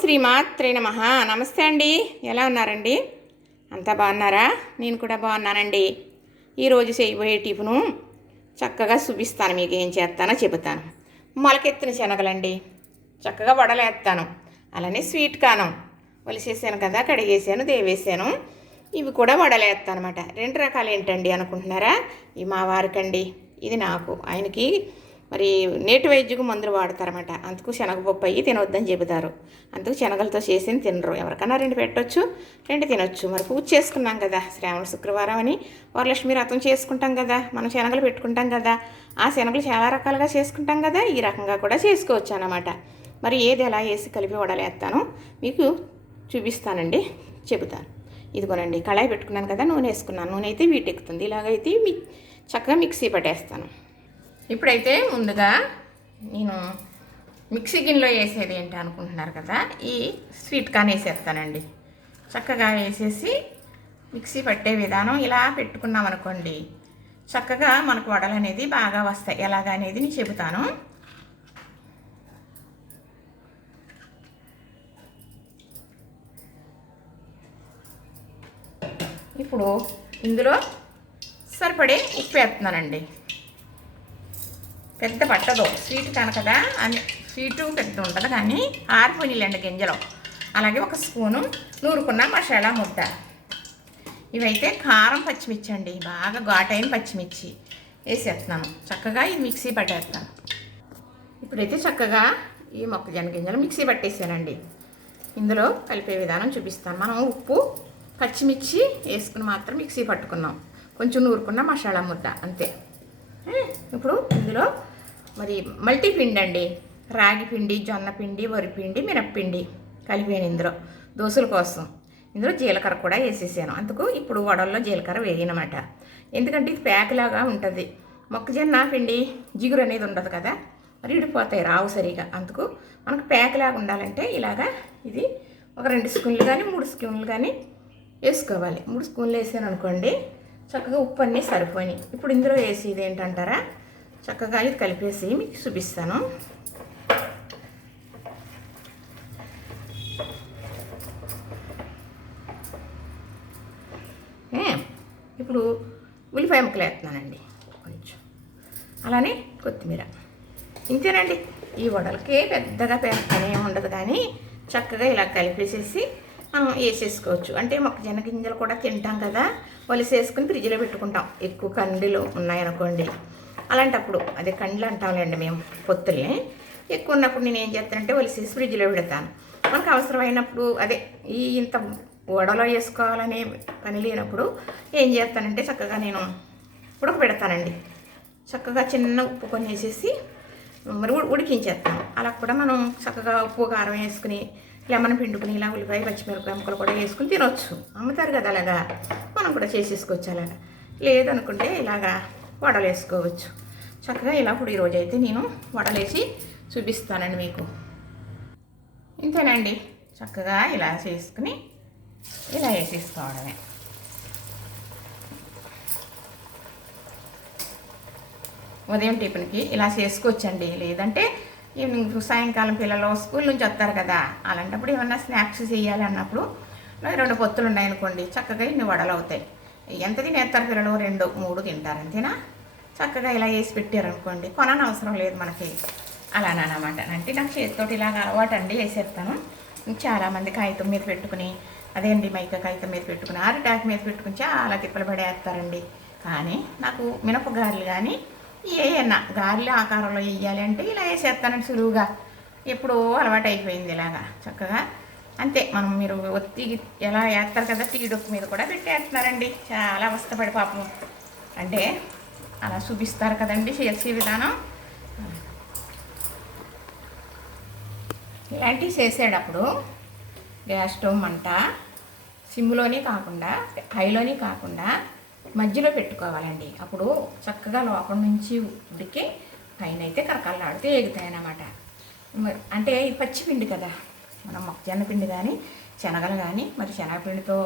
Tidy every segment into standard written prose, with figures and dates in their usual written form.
శ్రీమాత్రే నమః. నమస్తే అండి, ఎలా ఉన్నారండి? అంతా బాగున్నారా? నేను కూడా బాగున్నానండి. ఈరోజు చేయబోయే టిఫిను చక్కగా చూపిస్తాను, మీకు ఏం చేస్తానో చెబుతాను. మొలకెత్తిన శనగలండి, చక్కగా వడలేస్తాను. అలానే స్వీట్ కారం ఒలిసేసాను కదా, కడిగేసాను, దేవేసాను. ఇవి కూడా వడలేస్తాను అనమాట. రెండు రకాలు ఏంటండి అనుకుంటున్నారా? ఇవి మా వారికండి, ఇది నాకు. ఆయనకి మరి నేటి వైద్యకు మందులు వాడతారన్నమాట. అందుకు శనగపప్పు అయ్యి తినొద్దని చెబుతారు. అందుకు శనగలతో చేసి తినరు. ఎవరికన్నా రెండు పెట్టొచ్చు, రెండు తినొచ్చు. మరి పూజ చేసుకున్నాం కదా, శ్రావణ శుక్రవారం అని వరలక్ష్మి వ్రతం చేసుకుంటాం కదా, మనం శనగలు పెట్టుకుంటాం కదా. ఆ శనగలు చాలా రకాలుగా చేసుకుంటాం కదా, ఈ రకంగా కూడా చేసుకోవచ్చు అన్నమాట. మరి ఏది ఎలా వేసి కలిపి వడలేస్తానో మీకు చూపిస్తానండి, చెబుతాను. ఇదిగోనండి, కళాయి పెట్టుకున్నాను కదా, నూనె వేసుకున్నాను. నూనె అయితే వీటెక్కుతుంది. ఇలాగైతే చక్కగా మిక్సీ పట్టేస్తాను. ఇప్పుడైతే ముందుగా నేను మిక్సీ గిన్నెలో వేసేది ఏంటి అనుకుంటున్నారు కదా, ఈ స్వీట్ కార్న్ వేసేస్తానండి. చక్కగా వేసేసి మిక్సీ పట్టే విధానం ఇలా పెట్టుకున్నాం అనుకోండి, చక్కగా మనకు వడలు అనేది బాగా వస్తాయి. ఎలాగా అనేది నేను చెబుతాను. ఇప్పుడు ఇందులో సరిపడే ఉప్పు వేస్తున్నానండి. పెద్ద పట్టదు, స్వీట్ కనుకదా అని స్వీటు పెద్ద ఉంటుంది, కానీ ఆరిపోయినండి గింజలు. అలాగే ఒక స్పూను నూరుకున్న మసాలా ముద్ద. ఇవైతే కారం పచ్చిమిర్చి అండి, బాగా ఘాటైన పచ్చిమిర్చి వేసేస్తున్నాను. చక్కగా ఇది మిక్సీ పట్టేస్తాను. ఇప్పుడైతే చక్కగా ఈ మొక్కజొన్న గింజలు మిక్సీ పట్టేసానండి. ఇందులో కలిపే విధానం చూపిస్తాను. మనం ఉప్పు పచ్చిమిర్చి వేసుకుని మాత్రం మిక్సీ పట్టుకున్నాం, కొంచెం నూరుకున్న మసాలా ముద్ద అంతే. ఇప్పుడు ఇందులో మరి మల్టీపిండి అండి, రాగి పిండి, జొన్న పిండి, వరిపిండి, మినప్పిండి కలిపాను ఇందులో దోశల కోసం. ఇందులో జీలకర్ర కూడా వేసేసాను. అందుకు ఇప్పుడు వడల్లో జీలకర్ర వేయనమాట, ఎందుకంటే ఇది ప్యాక్లాగా ఉంటుంది. మొక్కజొన్న పిండి జిగురు అనేది ఉండదు కదా, మరి విడిపోతాయి, రావు సరిగా. అందుకు మనకు ప్యాక్లాగా ఉండాలంటే ఇలాగా ఇది ఒక 2 స్పూన్లు కానీ 3 స్పూన్లు కానీ వేసుకోవాలి. 3 స్పూన్లు వేసాను అనుకోండి, చక్కగా ఉప్పు అన్నీ సరిపోయి. ఇప్పుడు ఇందులో వేసేది ఏంటంటారా, చక్కగా ఇది కలిపేసి మీకు చూపిస్తాను. ఇప్పుడు ఉల్లిపాయ ముక్కలు వేస్తున్నానండి కొంచెం, అలానే కొత్తిమీర. ఇంతేనండి, ఈ వడలకే పెద్దగా పేస్తనే ఉండదు, కానీ చక్కగా ఇలా కలిపేసేసి మనం వేసేసుకోవచ్చు. అంటే మొక్కజొన్న గింజలు కూడా తింటాం కదా, ఒలిసేసుకుని ఫ్రిడ్జ్లో పెట్టుకుంటాం. ఎక్కువ కండిలు ఉన్నాయనుకోండి, అలాంటప్పుడు అదే కండ్లు అంటాంలేండి మేము, పొత్తుల్ని ఎక్కువ ఉన్నప్పుడు నేను ఏం చేస్తానంటే ఒలిసేసి ఫ్రిడ్జ్లో పెడతాను. మనకు అవసరమైనప్పుడు అదే ఇంత వడలో వేసుకోవాలనే పని లేనప్పుడు ఏం చేస్తానంటే చక్కగా నేను ఉడకబెడతానండి. చక్కగా చిన్న ఉప్పు కొన్ని వేసేసి మరి ఉడికించేస్తాను. అలా కూడా మనం చక్కగా ఉప్పు కారం వేసుకుని లెమన్ పిండుకుని ఇలా ఉల్లిపాయ పచ్చిమిరపకాయ ముక్కలు కూడా వేసుకుని తినొచ్చు. అమ్ముతారు కదా, అలాగా మనం కూడా చేసేసుకోవచ్చు. అలాగా లేదనుకుంటే ఇలాగా వడలు వేసుకోవచ్చు. చక్కగా ఇలా ఇప్పుడు ఈరోజు అయితే నేను వడలేసి చూపిస్తానండి మీకు. ఇంతేనండి, చక్కగా ఇలా చేసుకుని ఇలా వేసేసుకోవడమే. ఉదయం టిఫిన్కి ఇలా చేసుకోవచ్చండి. లేదంటే ఈవినింగ్ సాయంకాలం పిల్లలు స్కూల్ నుంచి వస్తారు కదా, అలాంటప్పుడు ఏమన్నా స్నాక్స్ చేయాలి అన్నప్పుడు 2 పొత్తులు ఉన్నాయనుకోండి, చక్కగా ఇన్ని వడలు అవుతాయి. ఎంత తినేస్తారు పిల్లలు? 2, 3 తింటారు అంతేనా. చక్కగా ఇలా వేసి పెట్టారనుకోండి, కొనని అవసరం లేదు మనకి. అలానమాట. అంటే నాకు చేతితోటి ఇలాగ అలవాటు అండి, వేసేస్తాను. చాలామంది కాగితం మీద పెట్టుకుని, అదేంటి మైకా కాగితం మీద పెట్టుకుని, ఆరిటాక్ మీద పెట్టుకుని చాలా తిప్పలు పడేస్తారండి. కానీ నాకు మినప గారెలు కానీ ఏయన్నా గారెలు ఆకారంలో వేయాలి అంటే ఇలా వేసేస్తానండి సులువుగా. ఎప్పుడో అలవాటు అయిపోయింది ఇలాగా చక్కగా. అంతే, మనం మీరు ఒత్తి ఎలా వేస్తారు కదా, టీ డొక్కు మీద కూడా పెట్టేస్తున్నారండి. చాలా అవస్థపడి పాపం, అంటే అలా చూపిస్తారు కదండి చేసే విధానం. ఇలాంటివి చేసేటప్పుడు గ్యాస్ స్టవ్ మంట సిమ్లోనే కాకుండా హైలోనే కాకుండా మధ్యలో పెట్టుకోవాలండి. అప్పుడు చక్కగా లోపల నుంచి ఉడికి పైన అయితే కరకల్లాడితే ఎగుతాయన్నమాట. అంటే ఈ పచ్చిపిండి కదా, మనం మొక్కజొన్న పిండి కానీ శనగలు కానీ మరి శనగపిండితో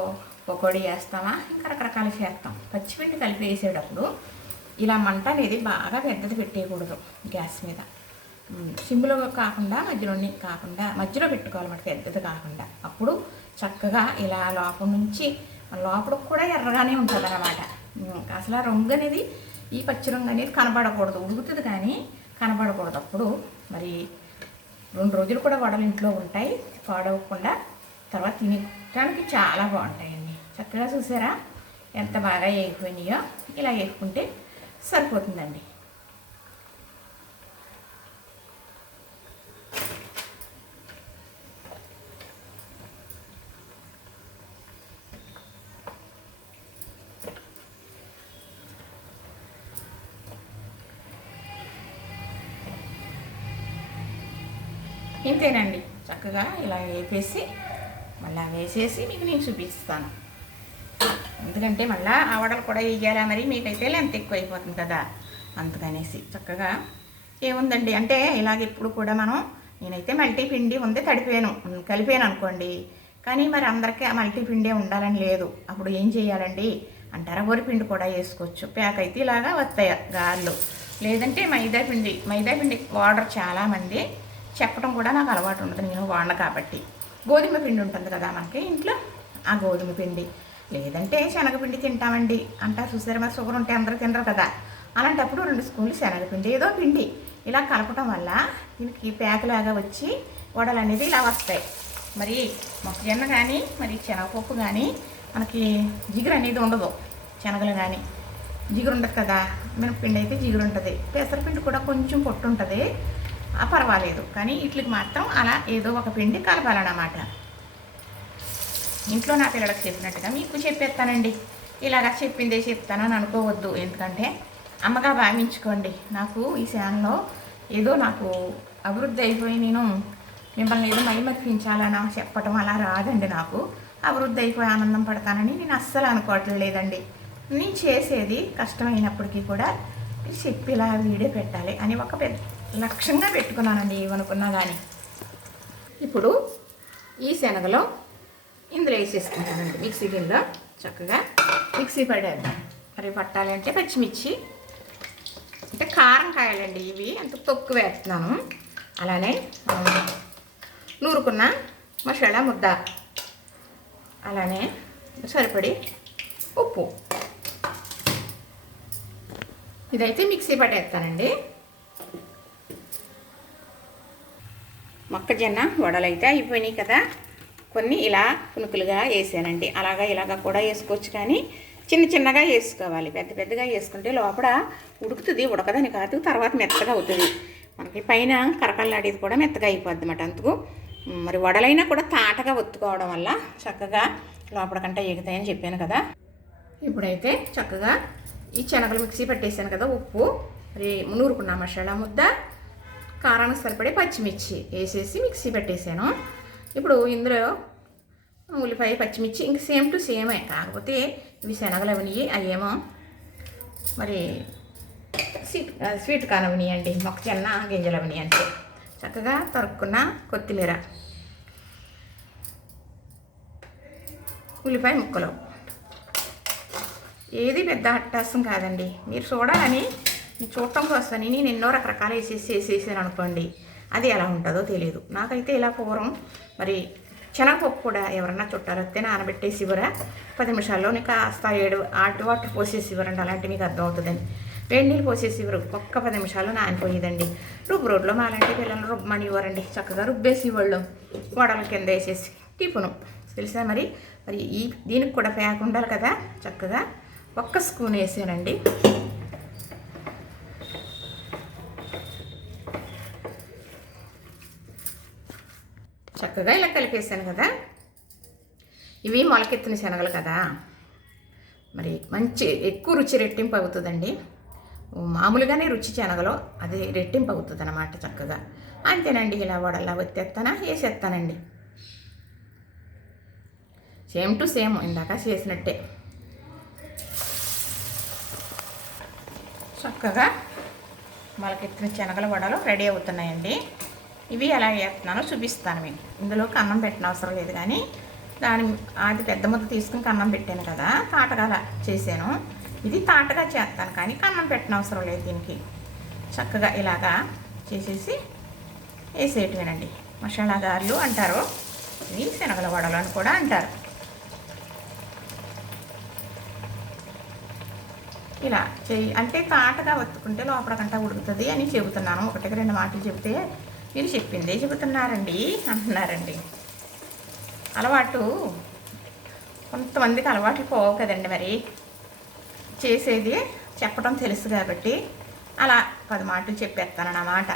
పకోడీ వేస్తామా, ఇంకా రకరకాలు చేస్తాం. పచ్చిపిండి కలిపి వేసేటప్పుడు ఇలా మంట అనేది బాగా పెద్దది పెట్టేయకూడదు గ్యాస్ మీద. సిమ్లో కాకుండా మధ్యలో పెట్టుకోవాలన్నమాట, పెద్దది కాకుండా. అప్పుడు చక్కగా ఇలా లోపల నుంచి లోపల కూడా ఎర్రగానే ఉంటుంది అన్నమాట. అసలు ఆ రంగు అనేది, ఈ పచ్చి రంగు అనేది కనబడకూడదు, ఉడుకుతుంది కానీ కనబడకూడదు. అప్పుడు మరి 2 రోజులు కూడా వడలు ఇంట్లో ఉంటాయి పాడవకుండా. తర్వాత తినడానికి చాలా బాగుంటాయండి. చక్కగా చూసారా ఎంత బాగా వేగిపోయినాయో. ఇలా వేసుకుంటే సరిపోతుందండి. ఇంతేనండి. చక్కగా ఇలా వేపేసి మళ్ళీ వేసేసి మీకు నేను చూపిస్తాను. ఎందుకంటే మళ్ళీ ఆ వడలు కూడా వేయాలా, మరి మీకైతే లెంత్ ఎక్కువ అయిపోతుంది కదా, అందుకనేసి. చక్కగా ఏముందండి అంటే ఇలాగ ఇప్పుడు కూడా నేనైతే మల్టీ పిండి ఉంది కలిపాను అనుకోండి. కానీ మరి అందరికీ ఆ మల్టీ పిండే ఉండాలని లేదు. అప్పుడు ఏం చేయాలండి అంటారా, వరిపిండి కూడా వేసుకోవచ్చు. ప్యాక్ అయితే ఇలాగా వస్తాయి గారెలు. లేదంటే మైదా పిండి వాడరు చాలామంది. చెప్పడం కూడా నాకు అలవాటు ఉండదు, నేను వాడిన కాబట్టి. గోధుమ పిండి ఉంటుంది కదా మనకి ఇంట్లో, ఆ గోధుమ పిండి లేదంటే శనగపిండి తింటామండి అంటారు చూసారు. మరి షుగర్ ఉంటే అందరూ తినరు కదా, అలాంటప్పుడు 2 స్పూన్లు శనగపిండి ఏదో పిండి ఇలా కలపడం వల్ల దీనికి ప్యాక్లాగా వచ్చి వడలు అనేది ఇలా వస్తాయి. మరి మొక్కజొన్న కానీ మరి శనగపప్పు కానీ మనకి జిగురు అనేది ఉండదు. శనగలు కానీ జిగురు ఉండదు కదా, మినపపిండి అయితే జిగురు ఉంటుంది. పెసరపిండి కూడా కొంచెం పొట్టు ఉంటుంది, పర్వాలేదు. కానీ వీటికి మాత్రం అలా ఏదో ఒక పిండి కలపాలన్నమాట. ఇంట్లో నా పిల్లలకు చెప్పినట్టుగా మీకు చెప్పేస్తానండి. ఇలాగా చెప్పిందే చెప్తానని అనుకోవద్దు, ఎందుకంటే అమ్మగా భావించుకోండి. నాకు ఈ ఛానల్లో ఏదో నాకు అభివృద్ధి అయిపోయి నేను మిమ్మల్ని ఏదో మైమర్పించాలని చెప్పటం అలా రాదండి. నాకు అభివృద్ధి అయిపోయి ఆనందం పడతానని నేను అస్సలు అనుకోవట్లేదండి. నేను చేసేది కష్టమైనప్పటికీ కూడా చెప్పి ఇలా వీడియో పెట్టాలి అని ఒక పెద్ద లక్ష్యంగా పెట్టుకున్నానండి, ఏమనుకున్నా కానీ. ఇప్పుడు ఈ శనగలో ఇందులో వేసేసుకుంటానండి మిక్సీ కింద. చక్కగా మిక్సీ పడేద్దాం. మరి పట్టాలి అంటే పచ్చిమిర్చి అంటే కారం కాయాలండి, ఇవి అంత తొక్కు వేస్తున్నాను. అలానే నూరుకున్న మసాలా ముద్ద, అలానే సరిపడి ఉప్పు. ఇదైతే మిక్సీ పట్టేస్తానండి. మొక్కజొన్న వడలు అయితే అయిపోయినాయి కదా, కొన్ని ఇలా పునుకులుగా వేసానండి. ఇలాగా కూడా వేసుకోవచ్చు, కానీ చిన్నగా వేసుకోవాలి. పెద్దగా వేసుకుంటే లోపల ఉడుకుతుంది, ఉడకదని కాదు, తర్వాత మెత్తగా అవుతుంది. మనకి పైన కరకల్లాడేది కూడా మెత్తగా అయిపోద్ది అన్నమాట. అందుకు మరి వడలైనా కూడా తాటగా ఒత్తుకోవడం వల్ల చక్కగా లోపలకంటే ఎగుతాయని చెప్పాను కదా. ఇప్పుడైతే చక్కగా ఈ శనగలు మిక్సీ పెట్టేసాను కదా, ఉప్పు, మరి నూరుకున్న మసాలా ముద్ద, కారానికి సరిపడే పచ్చిమిర్చి వేసేసి మిక్సీ పెట్టేసాను. ఇప్పుడు ఇందులో ఉల్లిపాయ పచ్చిమిర్చి ఇంక సేమ్ టు సేమే, కాకపోతే ఇవి శనగలు అవనివి, అవేమో మరి స్వీట్ కార్న్ అవని అండి, మొక్కజొన్న గింజలు అవని అంటే. చక్కగా తరుక్కున్న కొత్తిమీర, ఉల్లిపాయ ముక్కలు. ఏది పెద్ద అట్టాసం కాదండి, మీరు చూడాలని చూడటం కోసమని నేను ఎన్నో రకరకాలు వేసేసాను అనుకోండి, అది ఎలా ఉంటుందో తెలియదు. నాకైతే ఇలా పూర్వం మరి శనగపప్పు కూడా ఎవరన్నా చుట్టాలు వస్తే నానబెట్టేసి ఇవ్వరా, 10 నిమిషాల్లో కాస్త 7 వాటర్ పోసేసి ఇవ్వరండి. అలాంటి మీకు అర్థమవుతుందండి. వేడి నీళ్ళు పోసేసి ఇవ్వరు, ఒక్క 10 నిమిషాల్లో నానిపోయేదండి. రోడ్లో మాలాంటి పిల్లలు రుబ్బమని ఇవ్వరండి, చక్కగా రుబ్బేసి ఇవ్వడం వడల కింద వేసేసి టిఫును తెలుసా. మరి దీనికి కూడా ప్యాక్ ఉండాలి కదా. చక్కగా 1 స్పూన్ వేసానండి. చక్కగా ఇలా కలిపేసాను కదా. ఇవి మొలకెత్తిన శనగలు కదా, మరి ఎక్కువ రుచి రెట్టింపు అవుతుందండి. మామూలుగానే రుచి శనగలో అది రెట్టింపు అవుతుంది అన్నమాట. చక్కగా అంతేనండి. ఇలా వడల్లా ఒత్తేస్తానా వేసేస్తానండి. సేమ్ టు సేమ్ ఇందాక చేసినట్టే. చక్కగా మొలకెత్తిన శనగల వడలు రెడీ అవుతున్నాయండి. ఇవి ఎలా వేస్తున్నానో చూపిస్తాను మీకు. ఇందులోకి అన్నం పెట్టిన అవసరం లేదు, కానీ అది పెద్ద ముద్ద తీసుకుని కన్నం పెట్టాను కదా, తాటగా చేశాను. ఇది తాటగా చేస్తాను, కానీ కన్నం పెట్టిన అవసరం లేదు దీనికి. చక్కగా ఇలాగా చేసేసి వేసేయటమేనండి. మసాలా గారెలు అంటారు, ఇవి శనగల వడలు అని కూడా అంటారు. ఇలా చెయ్యి అంటే తాటగా ఒత్తుకుంటే లోపలకంటా ఉడుకుతుంది అని చెబుతున్నాను. ఒకటికి 2 మాటలు చెబితే మీరు చెప్పిందే చెబుతున్నారండి అంటున్నారండి. అలవాటు కొంతమందికి అలవాట్లు పోవు కదండి, మరి చేసేది చెప్పడం తెలుసు కాబట్టి అలా 10 మాటలు చెప్పేస్తానన్నమాట.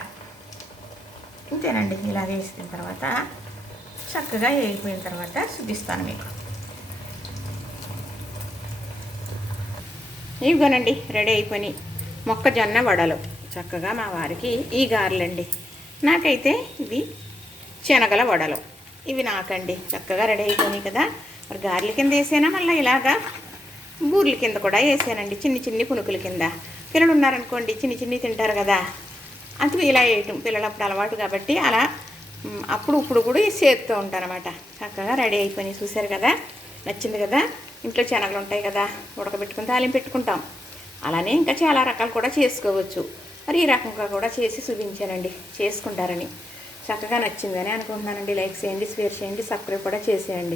ఇంతేనండి. ఇలా వేసిన తర్వాత చక్కగా వేగిపోయిన తర్వాత చూపిస్తాను మీకు. ఇవిగోనండి రెడీ అయిపోయి మొక్కజొన్న వడలు. చక్కగా మా వారికి ఈ గారెలండి, నాకైతే ఇవి శనగల వడలు. ఇవి నాకండి చక్కగా రెడీ అయిపోయినాయి కదా. మరి గారెల కింద వేసానా, మళ్ళీ ఇలాగా బూర్ల కింద కూడా వేసానండి, చిన్ని పునుకుల కింద. పిల్లలు ఉన్నారనుకోండి చిన్ని తింటారు కదా, అందుకు ఇలా వేయటం పిల్లలప్పుడు అలవాటు కాబట్టి అలా అప్పుడు ఇప్పుడు కూడా చేస్తూ ఉంటానన్నమాట. చక్కగా రెడీ అయిపోయినాయి, చూశారు కదా. నచ్చింది కదా. ఇంట్లో శనగలు ఉంటాయి కదా, ఉడకబెట్టుకుని తాలింపు పెట్టుకుంటాం. అలానే ఇంకా చాలా రకాలు కూడా చేసుకోవచ్చు. మరి ఈ రకంగా కూడా చేసి చూపించానండి, చేసుకుంటారని. చక్కగా నచ్చిందని అనుకుంటున్నానండి. లైక్ చేయండి, షేర్ చేయండి, సబ్స్క్రైబ్ కూడా చేసేయండి.